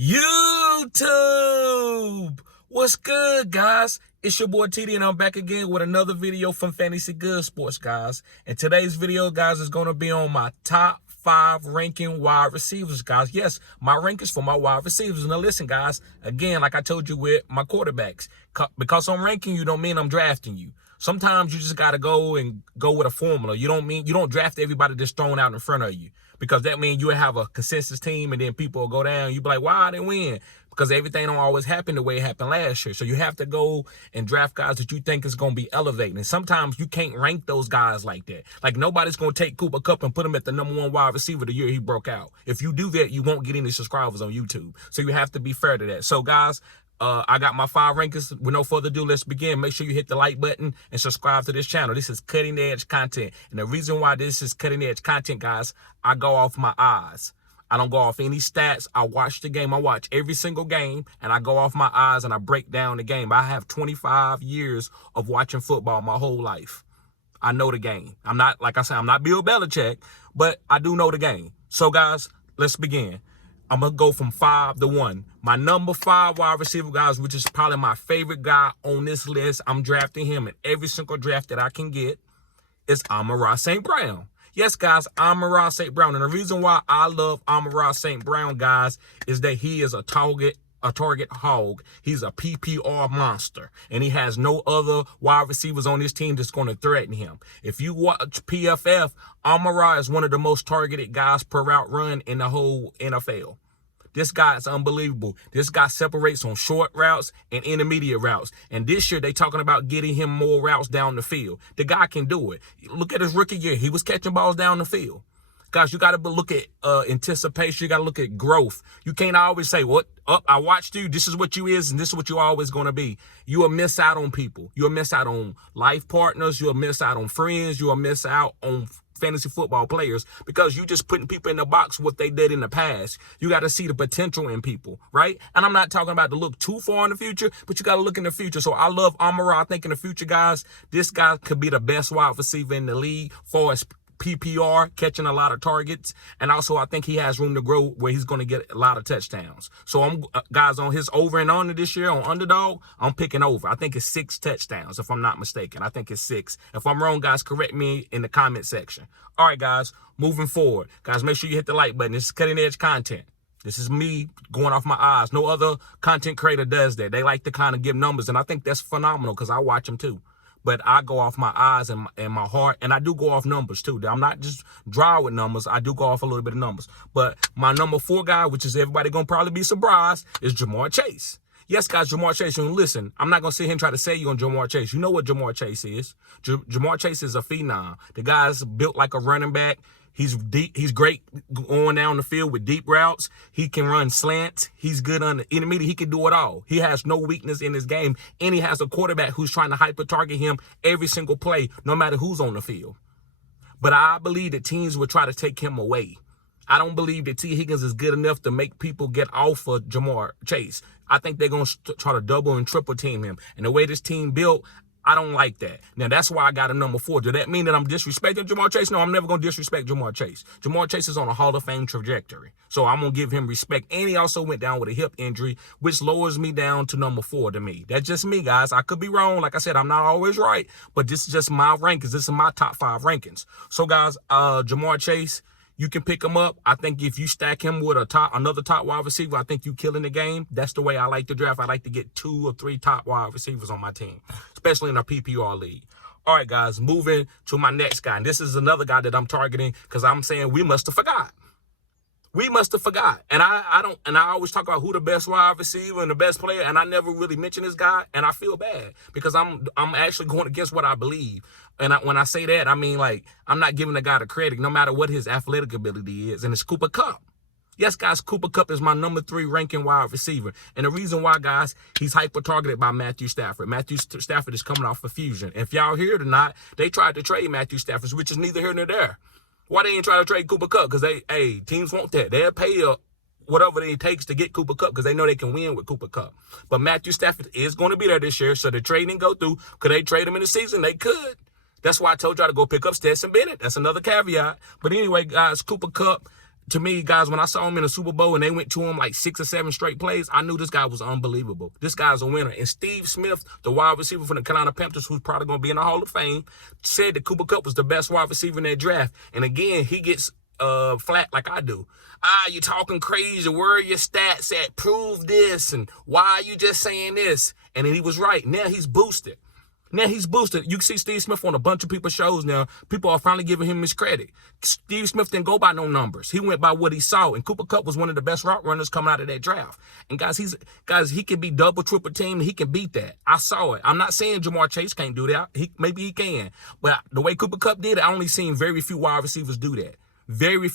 YouTube! What's good, guys? It's your boy TD, and I'm back again with another video from Fantasy Good Sports, guys. And today's video, guys, is going to be on my top 5 ranking wide receivers, guys. Yes, my rankings for my wide receivers. Now, listen, guys, again, like I told you with my quarterbacks, because I'm ranking you don't mean I'm drafting you. Sometimes you just got to go with a formula. You don't draft everybody that's thrown out in front of you, because that means you will have a consensus team, and then people will go down. You be like, why didn't win? Because everything don't always happen the way it happened last year. So you have to go and draft guys that you think is going to be elevating. And sometimes you can't rank those guys like that. Like, nobody's going to take Kupp and put him at the #1 wide receiver the year he broke out. If you do that, you won't get any subscribers on YouTube. So you have to be fair to that. So, guys, I got my 5 rankings. With no further ado, let's begin. Make sure you hit the like button and subscribe to this channel. This is cutting edge content. And the reason why this is cutting edge content, guys, I go off my eyes. I don't go off any stats. I watch the game. I watch every single game, and I go off my eyes, and I break down the game. I have 25 years of watching football my whole life. I know the game. I'm not, like I said, I'm not Bill Belichick, but I do know the game. So, guys, let's begin. I'm going to go from 5 to 1. My number 5 wide receiver, guys, which is probably my favorite guy on this list. I'm drafting him in every single draft that I can get. Is Amon-Ra St. Brown. Yes, guys, Amon-Ra St. Brown. And the reason why I love Amon-Ra St. Brown, guys, is that he is a target hog. He's a PPR monster, and he has no other wide receivers on this team that's going to threaten him. If you watch PFF, Amon-Ra is one of the most targeted guys per route run in the whole NFL. This guy is unbelievable. This guy separates on short routes and intermediate routes. And this year, they talking about getting him more routes down the field. The guy can do it. Look at his rookie year. He was catching balls down the field. Guys, you got to look at anticipation. You got to look at growth. You can't always say, I watched you. This is what you is, and this is what you're always going to be. You will miss out on people. You'll miss out on life partners. You'll miss out on friends. You'll miss out on fantasy football players, because you just putting people in the box what they did in the past. You got to see the potential in people, right? And I'm not talking about to look too far in the future, but you got to look in the future. So I love Amon-Ra. I think in the future, guys, this guy could be the best wide receiver in the league for his PPR, catching a lot of targets. And also, I think he has room to grow where he's going to get a lot of touchdowns. So I'm guys, on his over and under this year on Underdog, I'm picking over. I think it's 6 touchdowns, if I'm not mistaken. I think it's 6. If I'm wrong, guys, correct me in the comment section. All right, guys, moving forward. Guys, make sure you hit the like button. This is cutting edge content. This is me going off my eyes. No other content creator does that. They like to kind of give numbers, and I think that's phenomenal because I watch them too. But I go off my eyes and my heart, and I do go off numbers too. I'm not just dry with numbers. I do go off a little bit of numbers. But my number 4 guy, which is everybody going to probably be surprised, is Jamar Chase. Yes, guys, Jamar Chase. And listen, I'm not going to sit here and try to say you on Jamar Chase. You know what Jamar Chase is. Jamar Chase is a phenom. The guy's built like a running back. He's deep. He's great going down the field with deep routes. He can run slants. He's good on the intermediate. He can do it all. He has no weakness in his game. And he has a quarterback who's trying to hyper-target him every single play, no matter who's on the field. But I believe that teams would try to take him away. I don't believe that T. Higgins is good enough to make people get off of Jamar Chase. I think they're going to try to double and triple team him. And the way this team built, I don't like that. Now, that's why I got a number 4. Does that mean that I'm disrespecting Jamar Chase? No, I'm never going to disrespect Jamar Chase. Jamar Chase is on a Hall of Fame trajectory. So I'm going to give him respect. And he also went down with a hip injury, which lowers me down to number 4 to me. That's just me, guys. I could be wrong. Like I said, I'm not always right. But this is just my rankings. This is my top 5 rankings. So, guys, Jamar Chase, you can pick him up. I think if you stack him with another top wide receiver, I think you killing the game. That's the way I like to draft. I like to get 2 or 3 top wide receivers on my team, especially in a PPR league. All right, guys, moving to my next guy. And this is another guy that I'm targeting because I'm saying we must have forgot. We must have forgot. And I always talk about who the best wide receiver and the best player, and I never really mention this guy, and I feel bad because I'm actually going against what I believe. And when I say that, I mean, like, I'm not giving the guy the credit, no matter what his athletic ability is, and it's Kupp. Yes, guys, Kupp is my number 3 ranking wide receiver. And the reason why, guys, he's hyper-targeted by Matthew Stafford. Matthew Stafford is coming off a fusion. If y'all hear it or not, they tried to trade Matthew Stafford, which is neither here nor there. Why they ain't trying to trade Kupp? Because teams want that. They'll pay whatever it takes to get Kupp because they know they can win with Kupp. But Matthew Stafford is going to be there this year, so the trade didn't go through. Could they trade him in the season? They could. That's why I told y'all to go pick up Stetson Bennett. That's another caveat. But anyway, guys, Kupp to me, guys, when I saw him in the Super Bowl and they went to him like 6 or 7 straight plays, I knew this guy was unbelievable. This guy's a winner. And Steve Smith, the wide receiver from the Carolina Panthers, who's probably going to be in the Hall of Fame, said that Cooper Kupp was the best wide receiver in that draft. And again, he gets flat like I do. You talking crazy. Where are your stats at? Prove this. And why are you just saying this? And then he was right. Now he's boosted. You can see Steve Smith on a bunch of people's shows now. People are finally giving him his credit. Steve Smith didn't go by no numbers. He went by what he saw. And Cooper Kupp was one of the best route runners coming out of that draft. And guys, he can be double, triple team. He can beat that. I saw it. I'm not saying Jamar Chase can't do that. Maybe he can. But the way Cooper Kupp did it, I only seen very few wide receivers do that.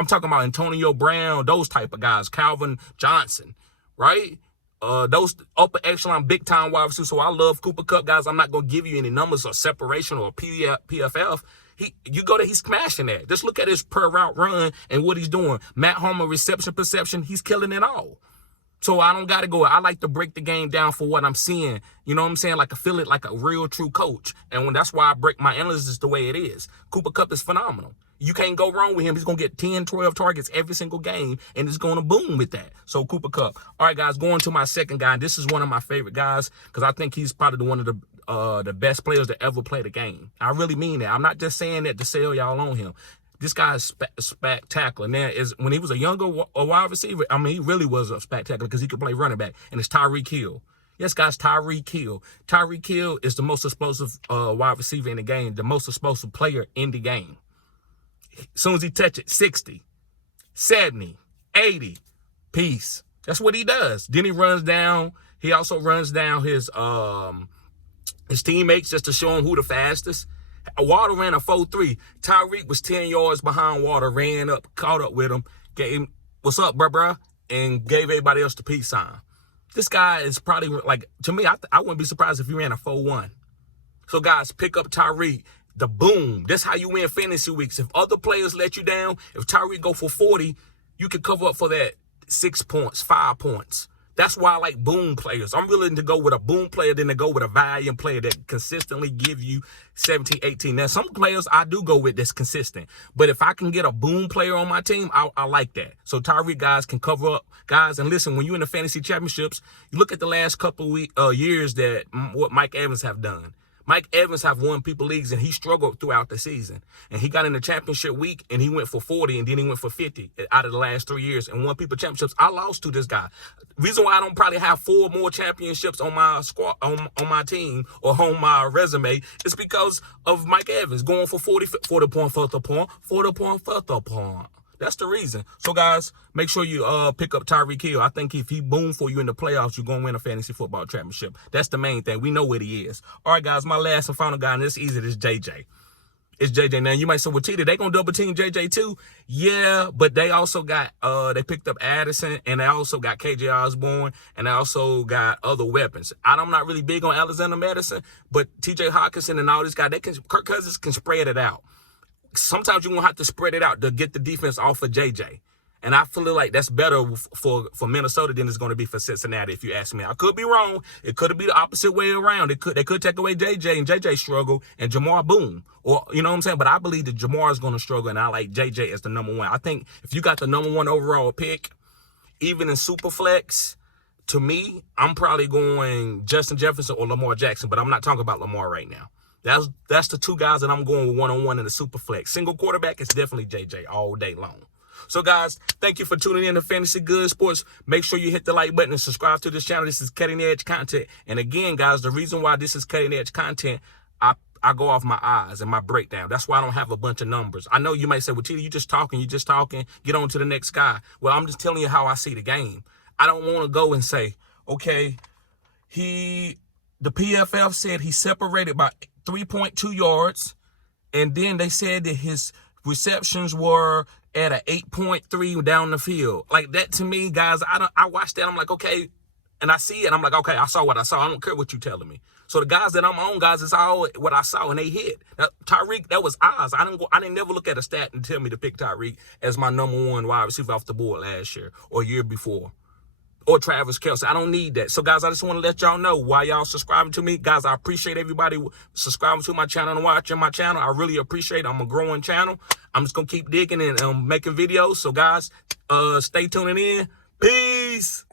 I'm talking about Antonio Brown, those type of guys, Calvin Johnson, right? Those upper echelon, big time wide receivers. So I love Cooper Kupp, guys. I'm not gonna give you any numbers or separation or PFF. He's smashing that. Just look at his per route run and what he's doing. Matt Homer reception perception, he's killing it all. So I don't gotta go. I like to break the game down for what I'm seeing. You know what I'm saying? Like I feel it like a real true coach. And that's why I break my analysis the way it is. Cooper Kupp is phenomenal. You can't go wrong with him. He's going to get 10, 12 targets every single game, and it's going to boom with that. So, Cooper Kupp. All right, guys, going to my second guy. And this is one of my favorite guys because I think he's probably one of the best players to ever play the game. I really mean that. I'm not just saying that to sell y'all on him. This guy is spectacular. Now, when he was a younger wide receiver, I mean, he really was a spectacular because he could play running back, and it's Tyreek Hill. Yes, guys, Tyreek Hill. Tyreek Hill is the most explosive wide receiver in the game, the most explosive player in the game. As soon as he touch it, 60, 70, 80, peace. That's what he does. Then he runs down. He also runs down his teammates just to show him who the fastest. Water ran a 4.3. Tyreek was 10 yards behind Water, ran up, caught up with him, gave him, what's up, bruh, and gave everybody else the peace sign. This guy is probably, like, to me, I wouldn't be surprised if he ran a 4.1. So, guys, pick up Tyreek. The boom. That's how you win fantasy weeks. If other players let you down, if Tyreek go for 40, you can cover up for that 6 points, 5 points. That's why I like boom players. I'm willing to go with a boom player than to go with a volume player that consistently give you 17, 18. Now, some players I do go with that's consistent. But if I can get a boom player on my team, I like that. So Tyreek guys can cover up. Guys, and listen, when you're in the fantasy championships, you look at the last couple years that what Mike Evans have done. Mike Evans have won people leagues, and he struggled throughout the season. And he got in the championship week, and he went for 40, and then he went for 50 out of the last 3 years and won people championships. I lost to this guy. Reason why I don't probably have 4 more championships on my squad, on my team or on my resume is because of Mike Evans going for 40 point, 40 point, 40 point, 40 point. That's the reason. So, guys, make sure you pick up Tyreek Hill. I think if he boom for you in the playoffs, you're going to win a fantasy football championship. That's the main thing. We know what he is. All right, guys, my last and final guy, and it's easy, it's JJ. It's JJ. Now, you might say, well, Tita, they going to double team JJ too? Yeah, but they also got, they picked up Addison, and they also got KJ Osborne, and they also got other weapons. I'm not really big on Alexander Madison, but TJ Hawkinson and all these guys, Kirk Cousins can spread it out. Sometimes you're going to have to spread it out to get the defense off of JJ. And I feel like that's better for Minnesota than it's going to be for Cincinnati, if you ask me. I could be wrong. It could be the opposite way around. They could take away JJ and JJ struggle and Jamar boom. Or, you know what I'm saying? But I believe that Jamar is going to struggle, and I like JJ as the number 1. I think if you got the number 1 overall pick, even in Superflex, to me, I'm probably going Justin Jefferson or Lamar Jackson, but I'm not talking about Lamar right now. That's the 2 guys that I'm going with one-on-one in the super flex. Single quarterback is definitely JJ all day long. So, guys, thank you for tuning in to Fantasy Good Sports. Make sure you hit the like button and subscribe to this channel. This is cutting-edge content. And, again, guys, the reason why this is cutting-edge content, I go off my eyes and my breakdown. That's why I don't have a bunch of numbers. I know you might say, well, Tita, you just talking. Get on to the next guy. Well, I'm just telling you how I see the game. I don't want to go and say, okay, the PFF said he separated by 3.2 yards, and then they said that his receptions were at a 8.3 down the field. Like, that to me, guys, I watched that, I'm like, okay, and I see it, and I'm like, okay, I saw what I saw. I don't care what you telling me. So the guys that I'm on, guys, it's all what I saw, and they hit. Now, Tyreek, that was ours. I didn't never look at a stat and tell me to pick Tyreek as my number 1 wide receiver off the board last year or year before. or Travis Kelce. I don't need that. So, guys, I just want to let y'all know why y'all subscribing to me. Guys, I appreciate everybody subscribing to my channel and watching my channel. I really appreciate it. I'm a growing channel. I'm just going to keep digging and making videos. So, guys, stay tuning in. Peace.